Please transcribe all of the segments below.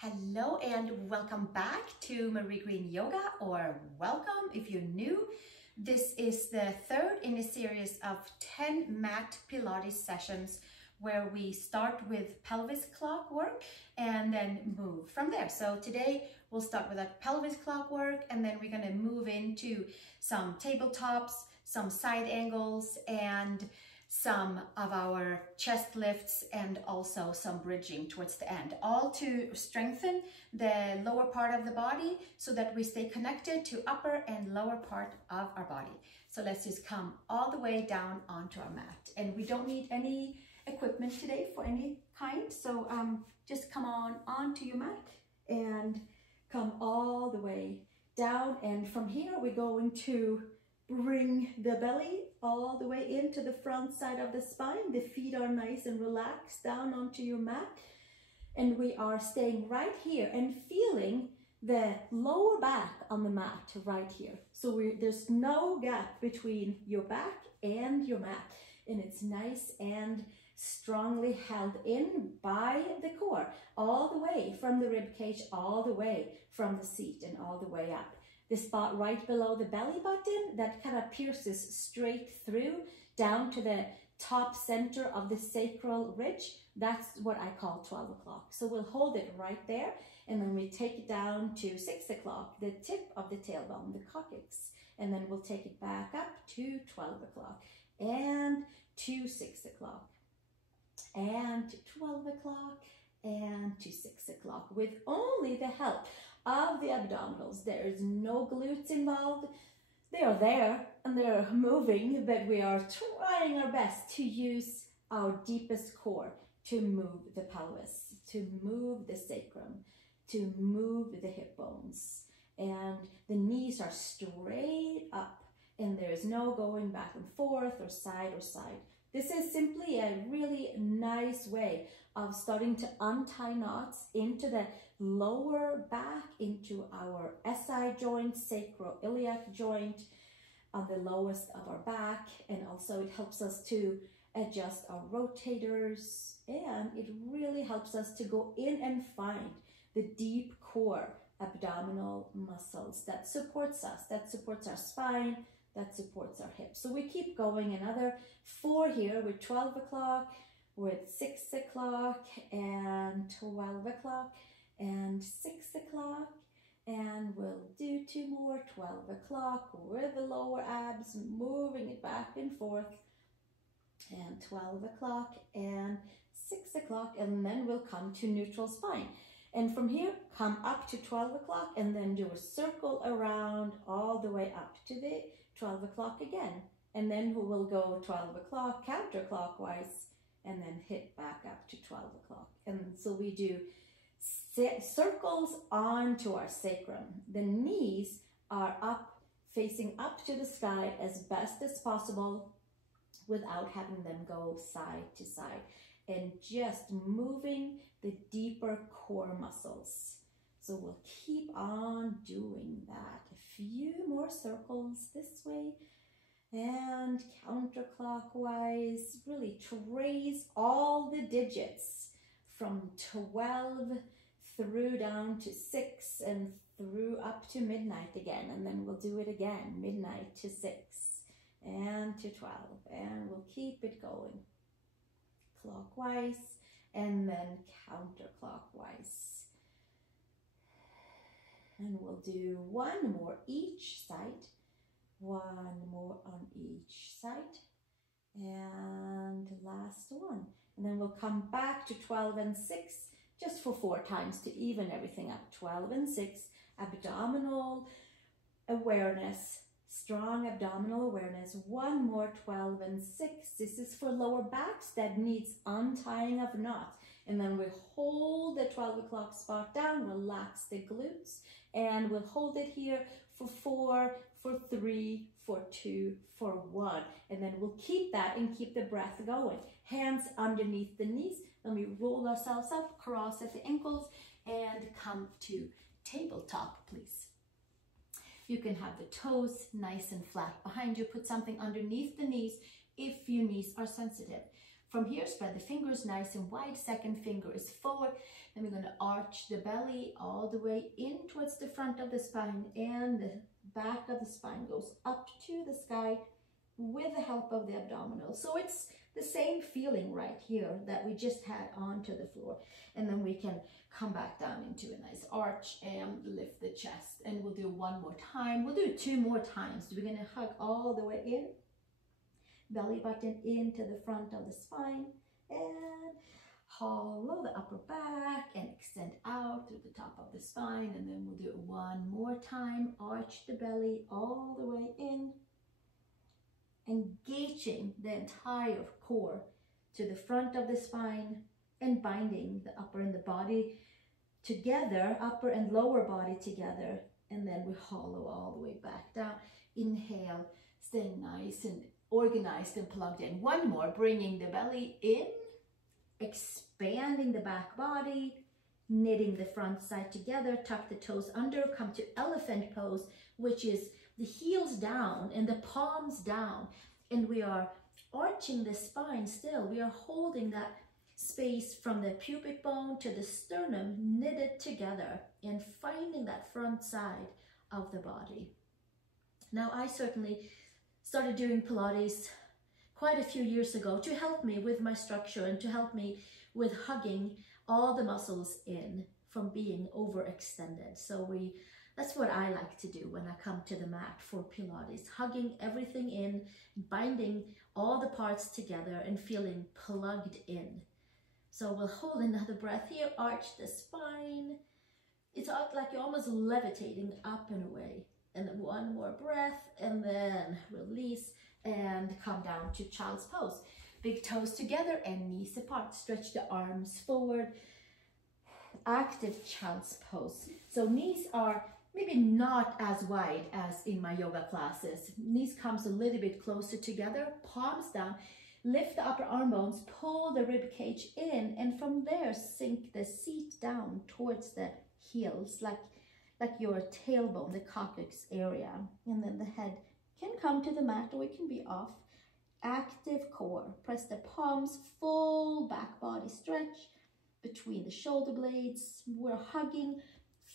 Hello and welcome back to mariegreenyoga, or welcome if you're new. This is the third in a series of 10 Mat Pilates sessions where we start with Pelvis Clock work and then move from there. So today we'll start with that Pelvis Clock work, and then we're going to move into some tabletops, some side angles, and some of our chest lifts, and also some bridging towards the end, all to strengthen the lower part of the body so that we stay connected to upper and lower part of our body. So let's just come all the way down onto our mat, and we don't need any equipment today for any kind. So just come on onto your mat and come all the way down, and from here we're going to bring the belly all the way into the front side of the spine. The feet are nice and relaxed down onto your mat. And we are staying right here and feeling the lower back on the mat right here. So there's no gap between your back and your mat. And it's nice and strongly held in by the core, all the way from the rib cage, all the way from the seat and all the way up. The spot right below the belly button that kind of pierces straight through down to the top center of the sacral ridge, that's what I call 12 o'clock. So we'll hold it right there, and then we take it down to 6 o'clock, the tip of the tailbone, the coccyx, and then we'll take it back up to 12 o'clock and to 6 o'clock and to 12 o'clock and to 6 o'clock with only the help of the abdominals. There is no glutes involved. They are there and they're moving, but we are trying our best to use our deepest core to move the pelvis, to move the sacrum, to move the hip bones. And the knees are straight up, and there is no going back and forth or side or side. This is simply a really nice way of starting to untie knots into the lower back, into our SI joint, sacroiliac joint on the lowest of our back. And also it helps us to adjust our rotators, and it really helps us to go in and find the deep core abdominal muscles that supports us, that supports our spine, that supports our hips. So we keep going another 4 here with 12 o'clock, with 6 o'clock and 12 o'clock and 6 o'clock, and we'll do 2 more, 12 o'clock with the lower abs, moving it back and forth, and 12 o'clock and 6 o'clock, and then we'll come to neutral spine. And from here, come up to 12 o'clock and then do a circle around all the way up to the 12 o'clock again. And then we will go 12 o'clock counterclockwise and then hit back up to 12 o'clock. And so we do circles onto our sacrum. The knees are up, facing up to the sky as best as possible without having them go side to side, and just moving the deeper core muscles. So we'll keep on doing that. A few more circles this way and counterclockwise. Really trace all the digits from 12 through down to 6 and through up to midnight again. And then we'll do it again, midnight to 6 and to 12. And we'll keep it going clockwise and then counterclockwise. And we'll do 1 more each side, 1 more on each side, and last one. And then we'll come back to 12 and 6 just for 4 times to even everything up. 12 and 6, abdominal awareness, strong abdominal awareness. 1 more, 12 and 6. This is for lower backs that needs untying of knots. And then we hold the 12 o'clock spot down, relax the glutes, and we'll hold it here for 4, for 3, for 2, for 1. And then we'll keep that and keep the breath going. Hands underneath the knees. Then we roll ourselves up, cross at the ankles, and come to tabletop, please. You can have the toes nice and flat behind you. Put something underneath the knees if your knees are sensitive. From here, spread the fingers nice and wide. Second finger is forward. Then we're going to arch the belly all the way in towards the front of the spine, and the back of the spine goes up to the sky with the help of the abdominal. So it's the same feeling right here that we just had onto the floor. And then we can come back down into a nice arch and lift the chest. And we'll do one more time. We'll do 2 more times. We're going to hug all the way in. Belly button into the front of the spine, and hollow the upper back and extend out through the top of the spine. And then we'll do it one more time. Arch the belly all the way in, engaging the entire core to the front of the spine and binding the upper and the body together, upper and lower body together. And then we hollow all the way back down. Inhale, staying nice and organized and plugged in. One more, bringing the belly in, expanding the back body, knitting the front side together, tuck the toes under, come to elephant pose, which is the heels down and the palms down. And we are arching the spine still. We are holding that space from the pubic bone to the sternum knitted together and finding that front side of the body. Now, I certainly started doing Pilates quite a few years ago to help me with my structure and to help me with hugging all the muscles in from being overextended. So that's what I like to do when I come to the mat for Pilates, hugging everything in, binding all the parts together and feeling plugged in. So we'll hold another breath here, arch the spine. It's like you're almost levitating up and away. And then one more breath, and then release and come down to child's pose. Big toes together and knees apart. Stretch the arms forward. Active child's pose. So knees are maybe not as wide as in my yoga classes. Knees comes a little bit closer together, palms down. Lift the upper arm bones, pull the rib cage in, and from there sink the seat down towards the heels, like your tailbone, the coccyx area. And then the head can come to the mat or it can be off. Active core. Press the palms, full back body stretch between the shoulder blades. We're hugging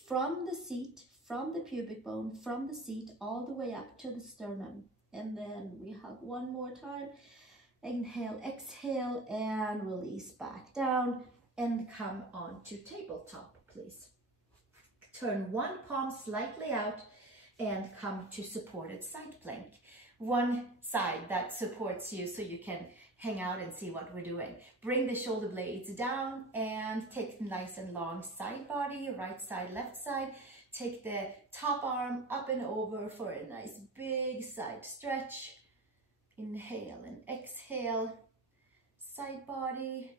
from the seat, from the pubic bone, from the seat, all the way up to the sternum. And then we hug one more time. Inhale, exhale, and release back down. And come on to tabletop, please. Turn one palm slightly out and come to supported side plank. One side that supports you so you can hang out and see what we're doing. Bring the shoulder blades down and take nice and long side body, right side, left side. Take the top arm up and over for a nice big side stretch. Inhale and exhale. Side body,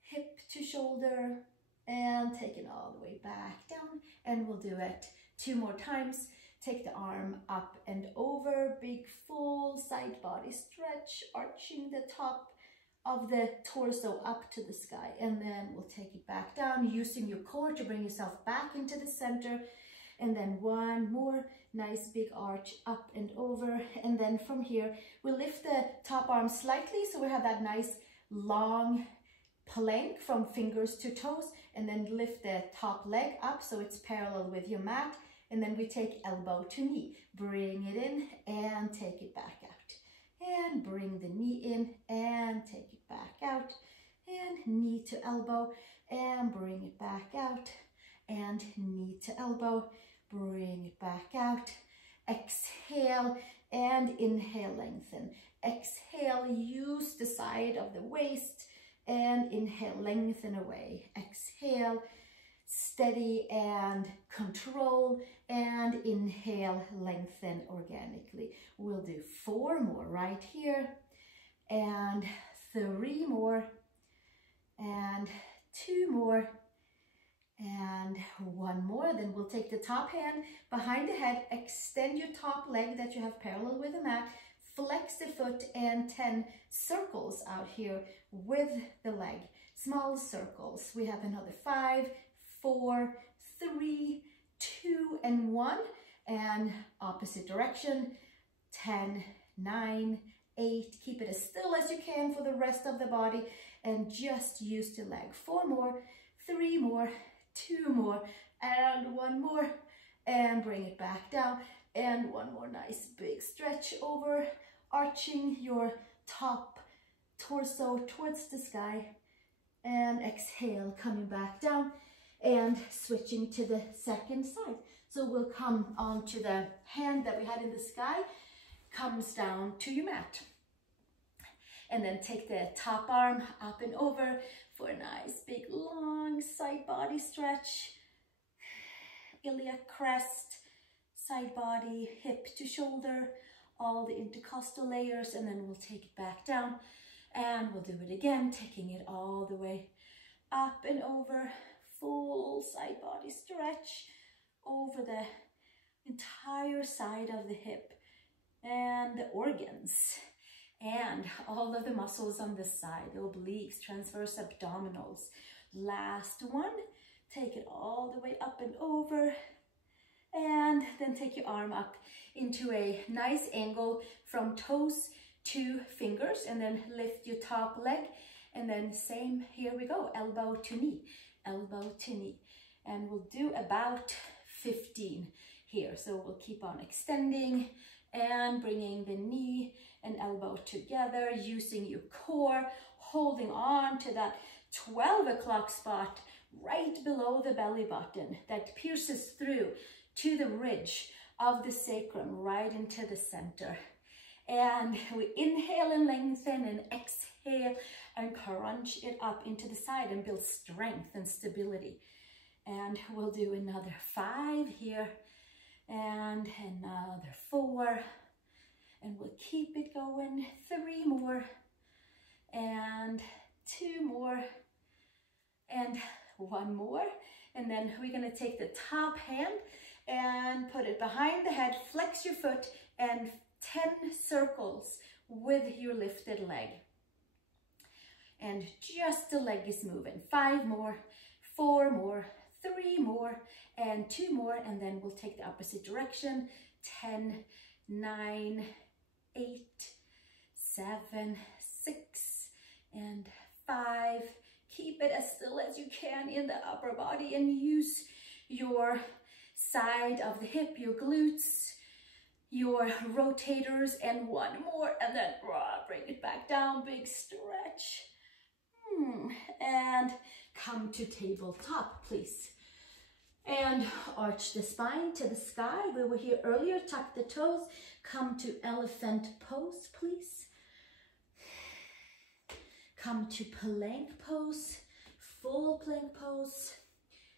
hip to shoulder, and take it all the way back down. And we'll do it 2 more times. Take the arm up and over, big full side body stretch, arching the top of the torso up to the sky. And then we'll take it back down, using your core to bring yourself back into the center. And then one more nice big arch up and over. And then from here, we'll lift the top arm slightly so we have that nice long plank from fingers to toes, and then lift the top leg up so it's parallel with your mat. And then we take elbow to knee, bring it in and take it back out. And bring the knee in and take it back out. And knee to elbow and bring it back out. And knee to elbow, bring it back out. Exhale and inhale, lengthen. Exhale, use the side of the waist and inhale, lengthen away. Exhale, steady and control, and inhale, lengthen organically. We'll do 4 more right here, and 3 more, and 2 more, and 1 more. Then we'll take the top hand behind the head, extend your top leg that you have parallel with the mat, flex the foot, and 10 circles out here with the leg. Small circles. We have another 5, 4, 3, 2, and 1. And opposite direction. 10, 9, 8. Keep it as still as you can for the rest of the body and just use the leg. 4 more, 3 more, 2 more, and 1 more, and bring it back down. And 1 more nice big stretch over, arching your top torso towards the sky. And exhale, coming back down and switching to the second side. So we'll come onto the hand that we had in the sky, comes down to your mat. And then take the top arm up and over for a nice big long side body stretch. Iliac crest, side body, hip to shoulder, all the intercostal layers, and then we'll take it back down. And we'll do it again, taking it all the way up and over, full side body stretch over the entire side of the hip and the organs and all of the muscles on this side, the obliques, transverse abdominals. Last one, take it all the way up and over, and then take your arm up into a nice angle from toes to fingers, and then lift your top leg, and then same, here we go, elbow to knee, and we'll do about 15 here. So we'll keep on extending and bringing the knee and elbow together, using your core, holding on to that 12 o'clock spot right below the belly button that pierces through to the ridge of the sacrum, right into the center. And we inhale and lengthen, and exhale and crunch it up into the side and build strength and stability. And we'll do another 5 here, and another 4, and we'll keep it going. 3 more, and 2 more, and 1 more. And then we're gonna take the top hand and put it behind the head, flex your foot, and 10 circles with your lifted leg. And just the leg is moving. 5 more, 4 more, 3 more, and 2 more, and then we'll take the opposite direction. 10, 9, 8, 7, 6, and 5. Keep it as still as you can in the upper body, and use your side of the hip, your glutes, your rotators, and 1 more, and then bring it back down, big stretch. And come to tabletop, please. And arch the spine to the sky. We were here earlier, tuck the toes, come to elephant pose, please. Come to plank pose, full plank pose.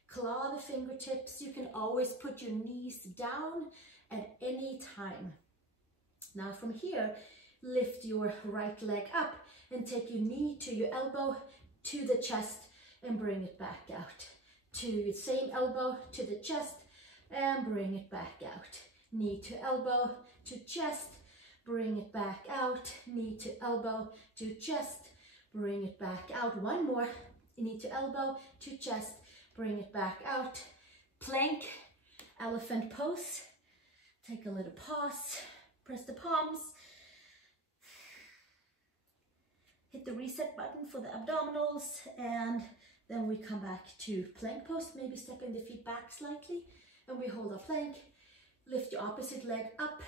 Claw the fingertips. You can always put your knees down at any time. Now from here, lift your right leg up and take your knee to your elbow to the chest and bring it back out. To your same elbow to the chest and bring it back out. Knee to elbow to chest, bring it back out. Knee to elbow to chest, bring it back out. 1 more, knee to elbow to chest, bring it back out. Plank, elephant pose. Take a little pause, press the palms. Hit the reset button for the abdominals, and then we come back to plank pose, maybe stepping the feet back slightly, and we hold our plank. Lift your opposite leg up,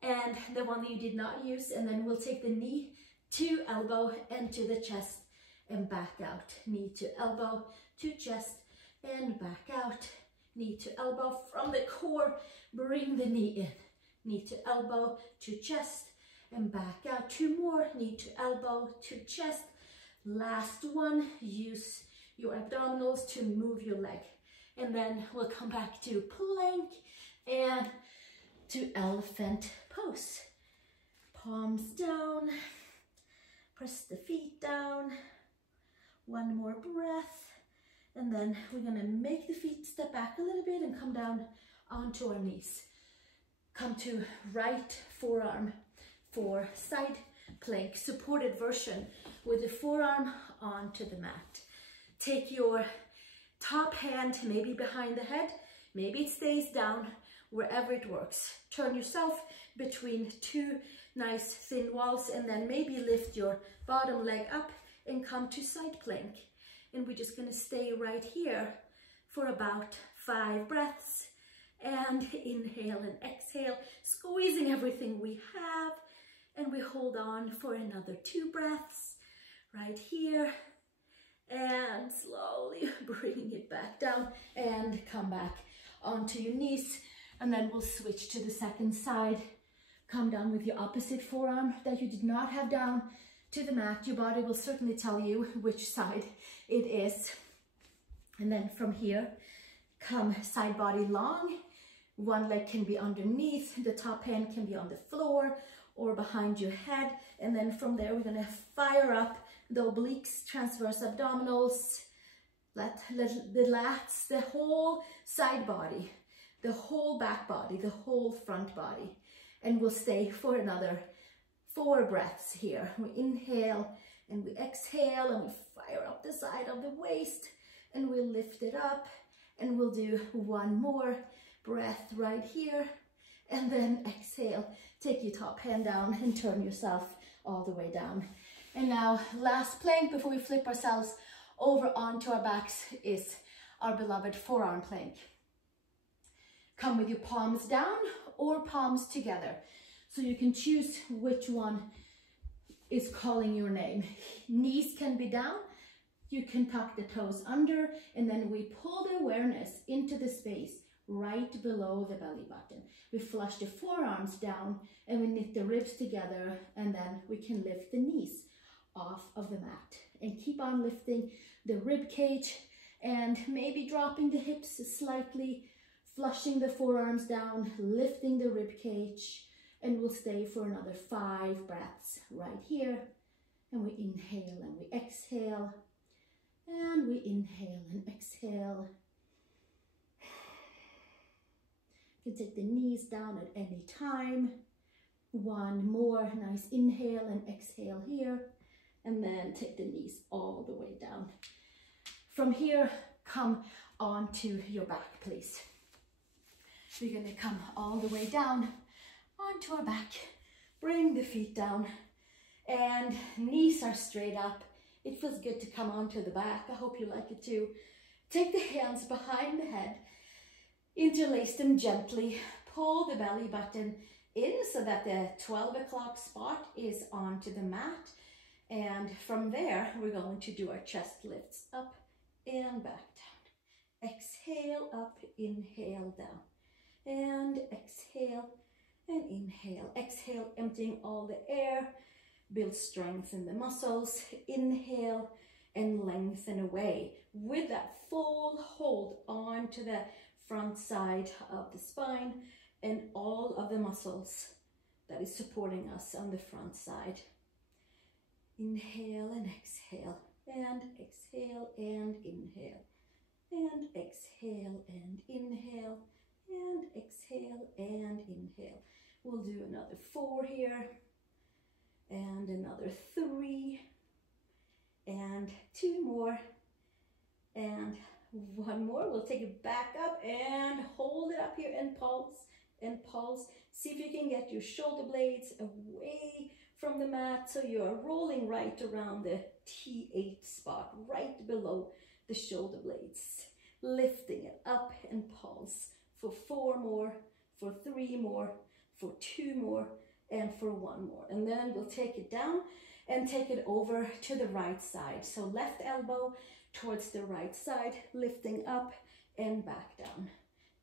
and the one that you did not use, and then we'll take the knee to elbow and to the chest and back out. Knee to elbow to chest and back out. Knee to elbow from the core, bring the knee in. Knee to elbow to chest and back out. 2 more, knee to elbow to chest. Last one, use your abdominals to move your leg. And then we'll come back to plank and to elephant pose. Palms down, press the feet down. 1 more breath. And then we're gonna make the feet step back a little bit and come down onto our knees. Come to right forearm for side plank, supported version with the forearm onto the mat. Take your top hand maybe behind the head, maybe it stays down. wherever it works. Turn yourself between two nice thin walls and then maybe lift your bottom leg up and come to side plank. And we're just gonna stay right here for about 5 breaths. And inhale and exhale, squeezing everything we have. And we hold on for another 2 breaths right here. And slowly bring it back down and come back onto your knees. And then we'll switch to the second side. Come down with your opposite forearm that you did not have down to the mat. Your body will certainly tell you which side it is. And then from here, come side body long. One leg can be underneath, the top hand can be on the floor or behind your head. And then from there, we're gonna fire up the obliques, transverse abdominals, let the lats, the whole side body, the whole back body, the whole front body. And we'll stay for another 4 breaths here. We inhale and we exhale and we fire up the side of the waist and we'll lift it up and we'll do 1 more breath right here and then exhale. Take your top hand down and turn yourself all the way down. And now last plank before we flip ourselves over onto our backs is our beloved forearm plank. Come with your palms down or palms together. So you can choose which one is calling your name. Knees can be down. You can tuck the toes under and then we pull the awareness into the space right below the belly button. We flush the forearms down and we knit the ribs together and then we can lift the knees off of the mat and keep on lifting the rib cage and maybe dropping the hips slightly, flushing the forearms down, lifting the rib cage, and we'll stay for another 5 breaths right here. And we inhale and we exhale and we inhale and exhale. You can take the knees down at any time. 1 more nice inhale and exhale here. And then take the knees all the way down. From here, come onto your back, please. We're gonna come all the way down onto our back. Bring the feet down and knees are straight up. It feels good to come onto the back. I hope you like it too. Take the hands behind the head. Interlace them gently. Pull the belly button in so that the 12 o'clock spot is onto the mat. And from there, we're going to do our chest lifts up and back down. Exhale up, inhale down. And exhale and inhale. Exhale, emptying all the air. Build strength in the muscles. Inhale and lengthen away. With that full hold onto the front side of the spine and all of the muscles that is supporting us on the front side. Inhale and exhale, and exhale and inhale, and exhale and inhale, and exhale and inhale. We'll do another 4 here, and another 3, and 2 more, and 1 more. We'll take it back up and hold it up here and pulse and pulse. See if you can get your shoulder blades away from the mat so you are rolling right around the T8 spot, right below the shoulder blades. Lifting it up and pulse for 4 more, for 3 more, for 2 more, and for 1 more. And then we'll take it down and take it over to the right side. So left elbow towards the right side, lifting up and back down,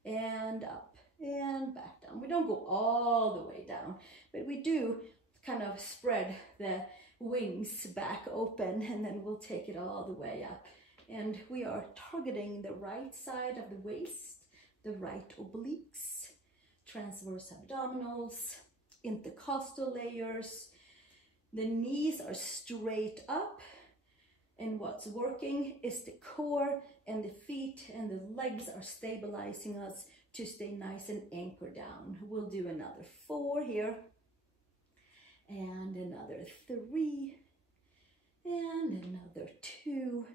and up and back down. We don't go all the way down, but we do kind of spread the wings back open, and then we'll take it all the way up. And we are targeting the right side of the waist, the right obliques, transverse abdominals, intercostal layers. The knees are straight up, and what's working is the core and the feet, and the legs are stabilizing us to stay nice and anchored down. We'll do another 4 here, and another 3, and another 2,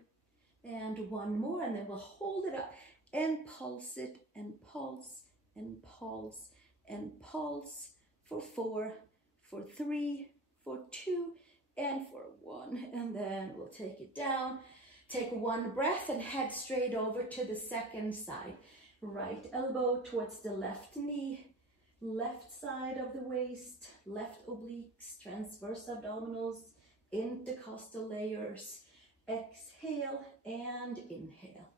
and 1 more, and then we'll hold it up and pulse it and pulse and pulse and pulse for 4, for 3, for 2, and for 1. And then we'll take it down. Take one breath and head straight over to the second side. Right elbow towards the left knee, left side of the waist, left obliques, transverse abdominals into costal layers. Exhale and inhale,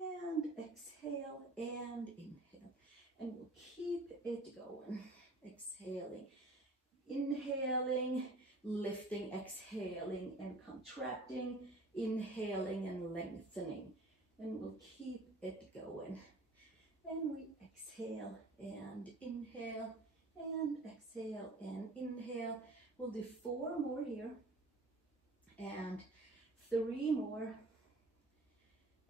and exhale and inhale. And we'll keep it going. Exhaling, inhaling, lifting, exhaling and contracting, inhaling and lengthening. And we'll keep it going. And we exhale and inhale and exhale and inhale. We'll do 4 more here and 3 more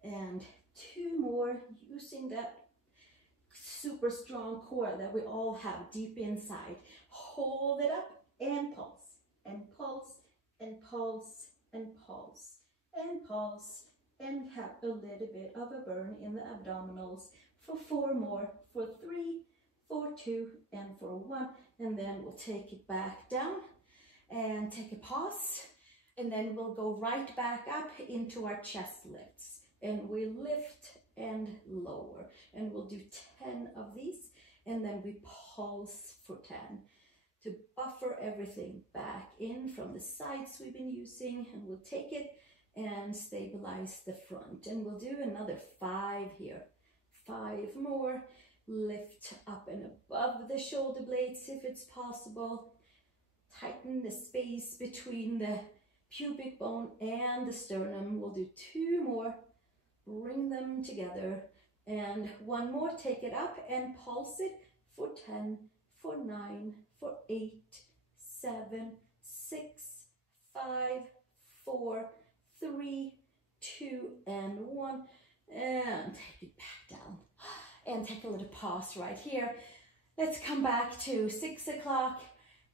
and 2 more, using that super strong core that we all have deep inside. Hold it up and pulse and pulse and pulse and pulse and pulse, and have a little bit of a burn in the abdominals for 4 more, for 3, for 2, and for 1. And then we'll take it back down and take a pause. And then we'll go right back up into our chest lifts. And we lift and lower. And we'll do 10 of these. And then we pulse for 10 to buffer everything back in from the sides we've been using. And we'll take it and stabilize the front. And we'll do another 5 here. 5 more. Lift up and above the shoulder blades if it's possible. Tighten the space between the pubic bone and the sternum. We'll do 2 more. Bring them together. And 1 more. Take it up and pulse it for 10, for 9, for 8, 7, 6, 5, 4, 3, 2, and 1. And take it back down. And take a little pause right here. Let's come back to 6 o'clock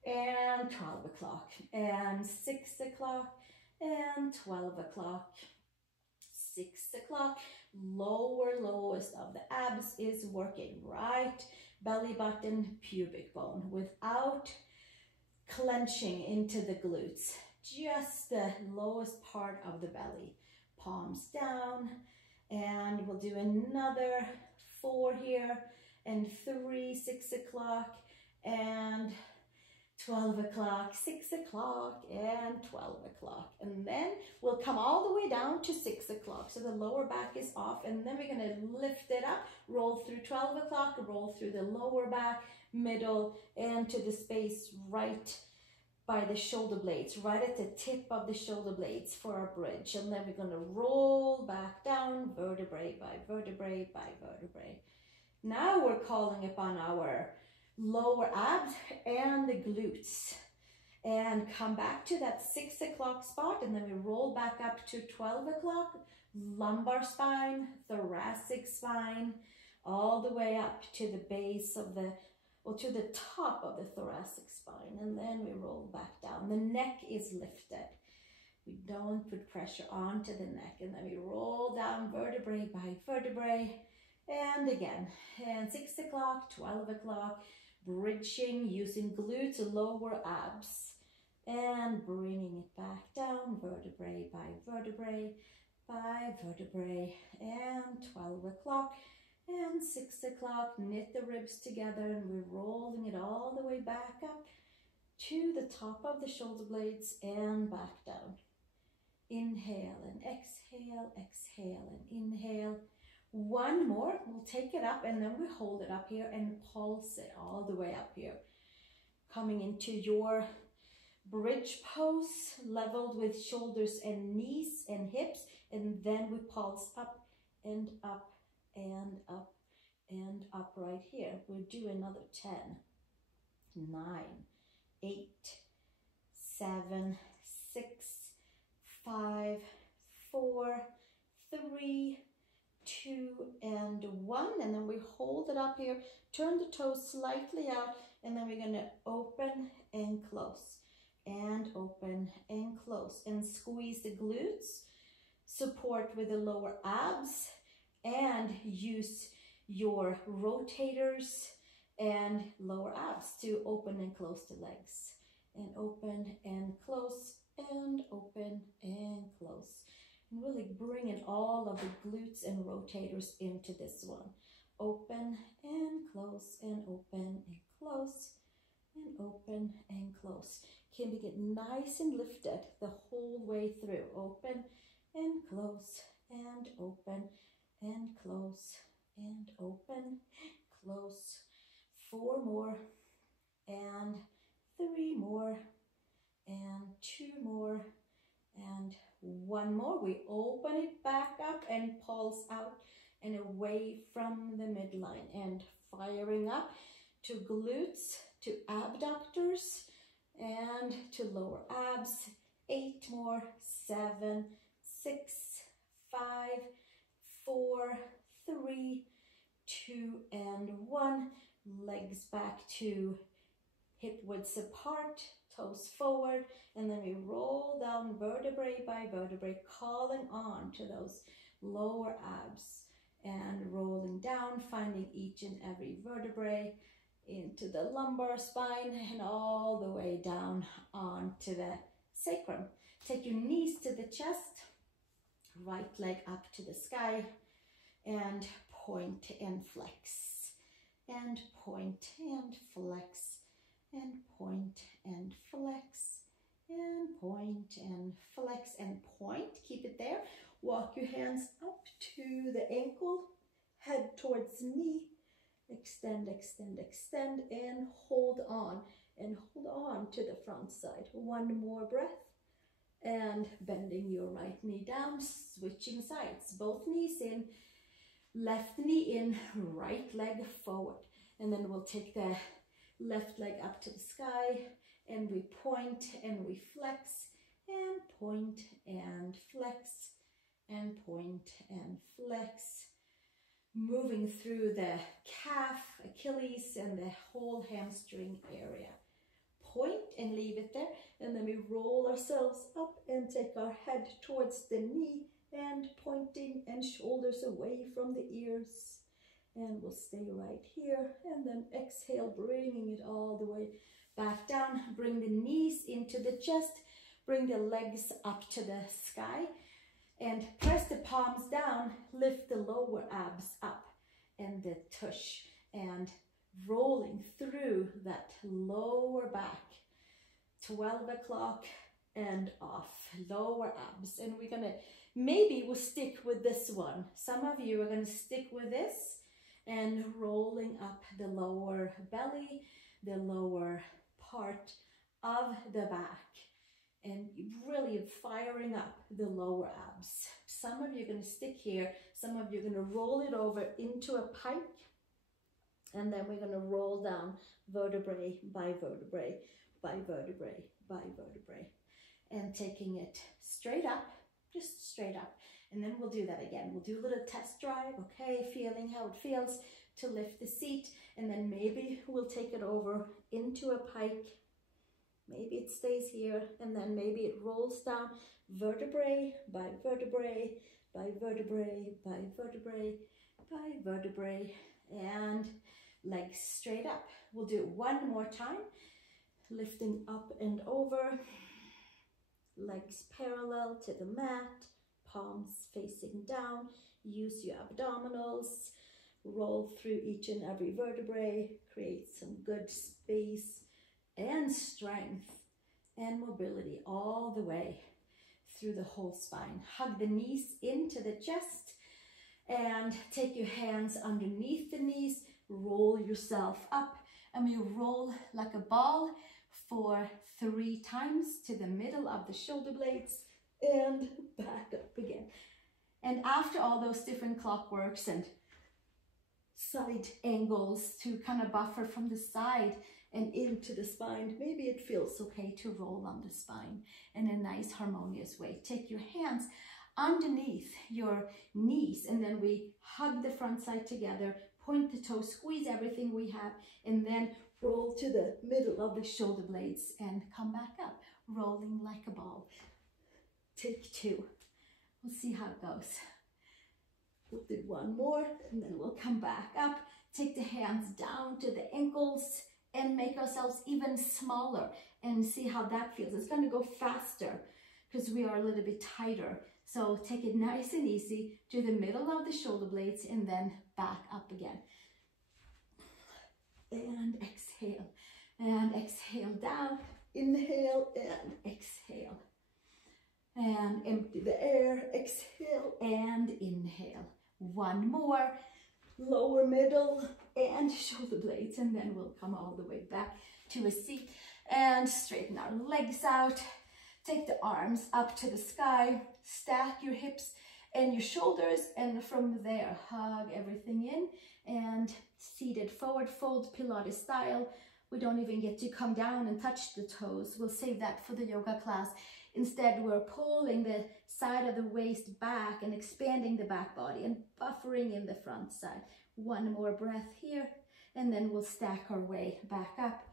and 12 o'clock and 6 o'clock and 12 o'clock. 6 o'clock, lowest of the abs is working, right? Belly button, pubic bone, without clenching into the glutes. Just the lowest part of the belly. Palms down, and we'll do another 4 here, and 3, 6 o'clock, and 12 o'clock, 6 o'clock, and 12 o'clock. And then we'll come all the way down to 6 o'clock. So the lower back is off, and then we're going to lift it up, roll through 12 o'clock, roll through the lower back, middle, and to the space right by the shoulder blades, right at the tip of the shoulder blades for our bridge. And then we're going to roll back down, vertebrae by vertebrae by vertebrae. Now we're calling upon our lower abs and the glutes. And come back to that 6 o'clock spot, and then we roll back up to 12 o'clock, lumbar spine, thoracic spine, all the way up to the base of the, or to the top of the thoracic spine, and then we roll back down. The neck is lifted. We don't put pressure onto the neck, and then we roll down vertebrae by vertebrae, and again, and 6 o'clock, 12 o'clock, bridging using glutes, lower abs, and bringing it back down, vertebrae by vertebrae by vertebrae, and 12 o'clock, and 6 o'clock, knit the ribs together, and we're rolling it all the way back up to the top of the shoulder blades and back down. Inhale and exhale, exhale and inhale. 1 more, we'll take it up, and then we hold it up here and pulse it all the way up here. Coming into your bridge pose, leveled with shoulders and knees and hips, and then we pulse up and up and up and up right here. We'll do another 10, 9, 8, 7, 6, 5, 4, 3, 2, and 1. And then we hold it up here, turn the toes slightly out, and then we're going to open and close, and open and close, and squeeze the glutes, support with the lower abs, and use your rotators and lower abs to open and close the legs. And open and close and open and close. And really bringing all of the glutes and rotators into this one. Open and close and open and close and open and close. Can we get nice and lifted the whole way through? Open and close and open and close and open, close. 4 more and 3 more and 2 more and 1 more. We open it back up and pulse out and away from the midline and firing up to glutes, to abductors and to lower abs. 8 more, 7, 6, 5, 4, 3, 2 and 1. Legs back to hip widths apart, toes forward, and then we roll down vertebrae by vertebrae, calling on to those lower abs and rolling down, finding each and every vertebrae into the lumbar spine and all the way down onto the sacrum. Take your knees to the chest, right leg up to the sky, and point and flex, and point and flex, and point and flex, and point and flex, and point. Keep it there. Walk your hands up to the ankle, head towards knee, extend, extend, extend, and hold on to the front side. 1 more breath, and bending your right knee down, switching sides, both knees in, left knee in, right leg forward, and then we'll take the left leg up to the sky, and we point and we flex, and point and flex, and point and flex, moving through the calf, Achilles, and the whole hamstring area. Point and leave it there, and then we roll ourselves up and take our head towards the knee, and pointing and shoulders away from the ears. And we'll stay right here, and then exhale, bringing it all the way back down. Bring the knees into the chest, bring the legs up to the sky, and press the palms down, lift the lower abs up and the tush, and rolling through that lower back. 12 o'clock and off, lower abs. And we're gonna, maybe we'll stick with this one. Some of you are gonna stick with this, and rolling up the lower belly, the lower part of the back, and really firing up the lower abs. Some of you are going to stick here, some of you are going to roll it over into a pike, and then we're going to roll down vertebrae by vertebrae by vertebrae by vertebrae, and taking it straight up, just straight up. And then we'll do that again. We'll do a little test drive, okay, feeling how it feels to lift the seat, and then maybe we'll take it over into a pike. Maybe it stays here, and then maybe it rolls down vertebrae by vertebrae by vertebrae by vertebrae by vertebrae, and legs straight up. We'll do it 1 more time, lifting up and over, legs parallel to the mat, palms facing down. Use your abdominals, roll through each and every vertebrae, create some good space and strength and mobility all the way through the whole spine. Hug the knees into the chest, and take your hands underneath the knees, roll yourself up, and we roll like a ball for 3 times to the middle of the shoulder blades and back up again. And after all those different clock works and side angles to kind of buffer from the side and into the spine, maybe it feels okay to roll on the spine in a nice harmonious way. Take your hands underneath your knees, and then we hug the front side together, point the toes, squeeze everything we have, and then roll to the middle of the shoulder blades and come back up, rolling like a ball. Take 2. We'll see how it goes. We'll do one more, and then we'll come back up. Take the hands down to the ankles and make ourselves even smaller and see how that feels. It's going to go faster because we are a little bit tighter. So take it nice and easy to the middle of the shoulder blades and then back up again. And exhale down. Inhale and exhale. And empty the air. Exhale and inhale. One more. Lower middle and shoulder blades, and then we'll come all the way back to a seat and straighten our legs out. Take the arms up to the sky, stack your hips and your shoulders, and from there hug everything in and seated forward fold Pilates style. We don't even get to come down and touch the toes. We'll save that for the yoga class. Instead, we're pulling the side of the waist back and expanding the back body and buffering in the front side. One more breath here, and then we'll stack our way back up,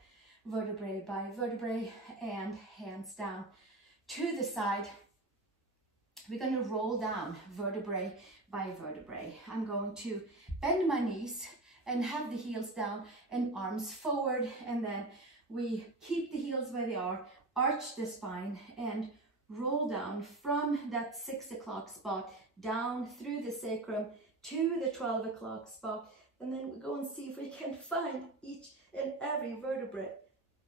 vertebrae by vertebrae, and hands down to the side. We're going to roll down vertebrae by vertebrae. I'm going to bend my knees and have the heels down and arms forward, and then we keep the heels where they are, arch the spine, and roll down from that 6 o'clock spot down through the sacrum to the 12 o'clock spot, and then we go and see if we can find each and every vertebrae.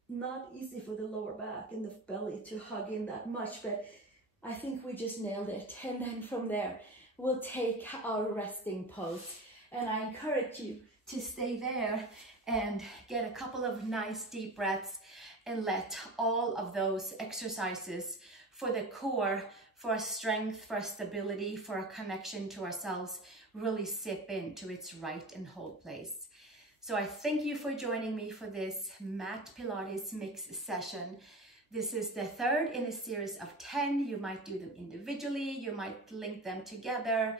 Not easy for the lower back and the belly to hug in that much, but I think we just nailed it. And then from there, we'll take our resting pose, and I encourage you to stay there and get a couple of nice deep breaths and let all of those exercises for the core, for our strength, for our stability, for our connection to ourselves really sip into its right and whole place. So I thank you for joining me for this Mat Pilates mix session. This is the third in a series of 10. You might do them individually, you might link them together.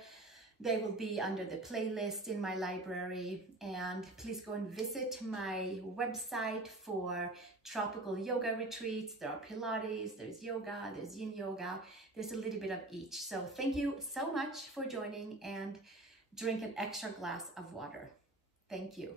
They will be under the playlist in my library, and please go and visit my website for tropical yoga retreats. There are Pilates, there's yoga, there's yin yoga, there's a little bit of each. So thank you so much for joining, and drink an extra glass of water. Thank you.